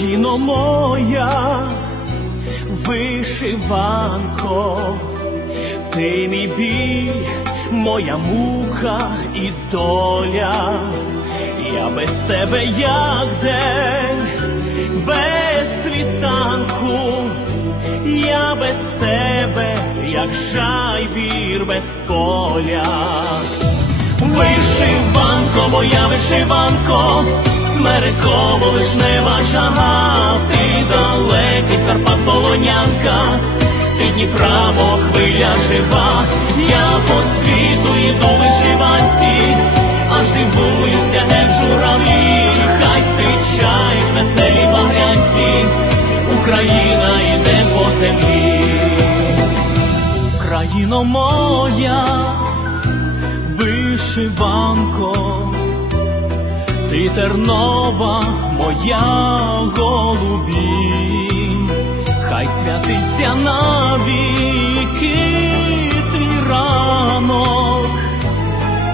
Україно моя, вишиванко, ти мій біль, моя мука і доля, я без тебе як день, без світанку, я без тебе, як шайбір без поля. Вишиванко, моя вишиванко, Мереково вишнева жага, ти далекий Карпат полонянка, ти Дніпра, мов хвиля жива, я по світу йду вишиванці, аж дивуюся, не в журавлі, хай стичають веселі багрянці, Україна йде по землі, Україно моя вишиванко, ти тернова моя голубі, хай святиться навіки твій ранок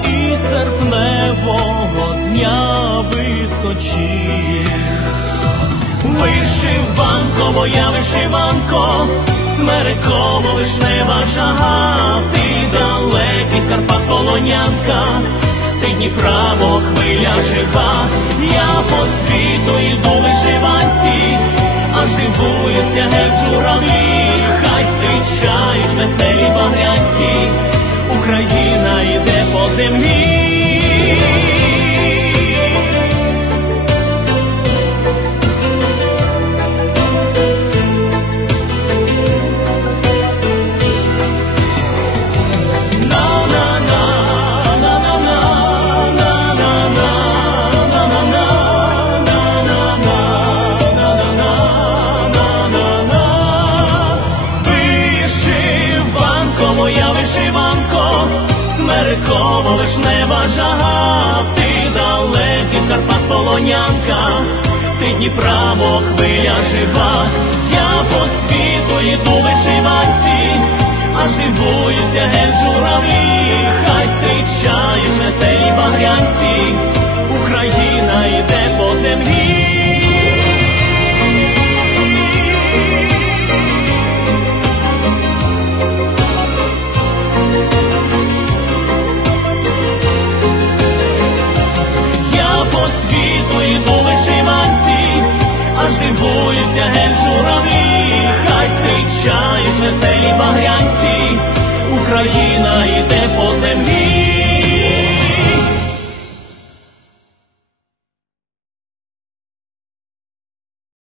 і серпневого дня височі. Вишиванко, моя вишиванко, Смереково вишнева жага, Смереково не жага, ти далекий Карпат полонянка, ти Дніпра, хвиля жива, я по світу йду вишиванці, а диву Margina